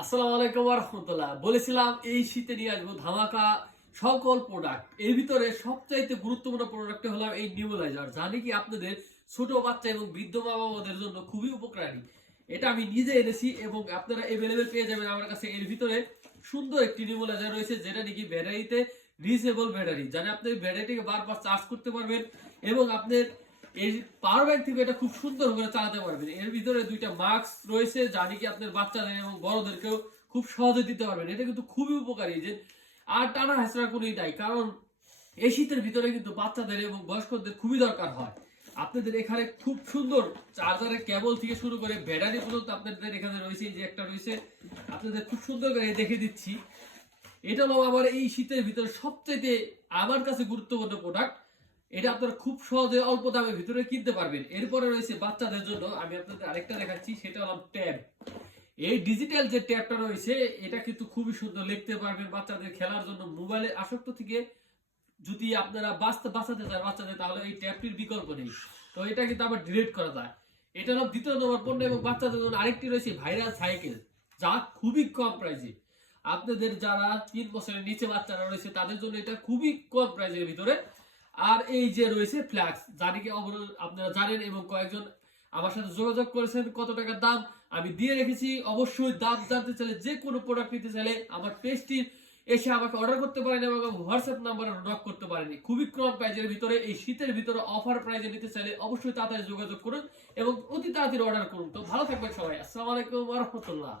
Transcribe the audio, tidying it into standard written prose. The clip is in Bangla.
আসসালামু আলাইকুম ওয়া রাহমাতুল্লাহ। বলেছিলাম এই শীতে নিয়ে আসবো ধামাকা সকল প্রোডাক্ট। এর ভিতরে সবচাইতে গুরুত্বপূর্ণ প্রোডাক্ট হলো এই নিউবুলাইজার, যা নাকি আপনাদের ছোট বাচ্চা এবং বৃদ্ধ মা বাবাদের জন্য খুবই উপকারী। এটা আমি নিজে এনেছি এবং আপনারা এভেলেবেল পেয়ে যাবেন আমার কাছে। এর ভিতরে সুন্দর একটি নিউবুলাইজার রয়েছে, যেটা নাকি ব্যাটারিতে রিচেবল ব্যাটারি, জানে আপনি ব্যাটারিটিকে বারবার চার্জ করতে পারবেন এবং আপনার এই পাওয়ার ব্যাংক থেকে এটা খুব সুন্দর করে চালাতে পারবেন। এর ভিতরে দুইটা মাস্ক রয়েছে, যা নাকি আপনার বাচ্চাদের এবং বড়দেরকেও খুব সহজে দিতে পারবেন। এটা কিন্তু খুবই উপকারী। যে আর টানা হেঁচড়া কোনোই নাই, কারণ এই শীতের ভিতরে কিন্তু বাচ্চাদের এবং বয়স্কদের খুবই দরকার হয়। আপনাদের এখানে খুব সুন্দর চার্জারের কেবল থেকে শুরু করে ব্যাটারি পর্যন্ত আপনাদের এখানে রয়েছে। যে একটা রয়েছে, আপনাদের খুব সুন্দর করে দেখে দিচ্ছি। এটা হলো আমার এই শীতের ভিতরে সবচেয়ে আমার কাছে গুরুত্বপূর্ণ প্রোডাক্ট। এটা আপনারা খুব সহজে অল্প দামের ভিতরে কিনতে পারবেন। এরপরে রয়েছে বাচ্চাদের জন্য, আমি আপনাদের আরেকটা দেখাচ্ছি, সেটা হলো ট্যাব। এই ডিজিটাল যে ট্যাবটা রয়েছে, এটা কিন্তু খুবই সুন্দর, লিখতে পারবেন বাচ্চাদের খেলার জন্য। মোবাইলের আসক্ত থেকে যদি আপনারা বাঁচাতে চান বাচ্চাদের, তাহলে এই ট্যাবটির বিকল্প নেই। তো এটা কিন্তু আবার ডিলিট করা যায়। এটা হলো দ্বিতীয় নম্বর পণ্য। এবং বাচ্চাদের জন্য আরেকটি রয়েছে ভাইরাল সাইকেল, যা খুবই কম প্রাইসে। আপনাদের যারা 3 বছরের নিচে বাচ্চারা রয়েছে তাদের জন্য এটা খুবই কম প্রাইসের ভিতরে। আর এই যে রয়েছে ফ্ল্যাক্স, যা নাকি আপনারা জানেন এবং কয়েকজন আমার সাথে যোগাযোগ করেছেন কত টাকার দাম আমি দিয়ে রেখেছি। অবশ্যই দাম জানতে চাইলে, যে কোনো প্রোডাক্ট নিতে চাইলে আমার পেজটি এসে আমাকে অর্ডার করতে পারেন এবং হোয়াটসঅ্যাপ নাম্বারে নক করতে পারেন। খুবই কম প্রাইজের ভিতরে, এই শীতের ভিতরে অফার প্রাইজে নিতে চাইলে অবশ্যই তাড়াতাড়ি যোগাযোগ করুন এবং অতি তাড়াতাড়ি অর্ডার করুন। তো ভালো থাকবেন সবাই। আসসালামু আলাইকুম ওয়া রাহমাতুল্লাহ।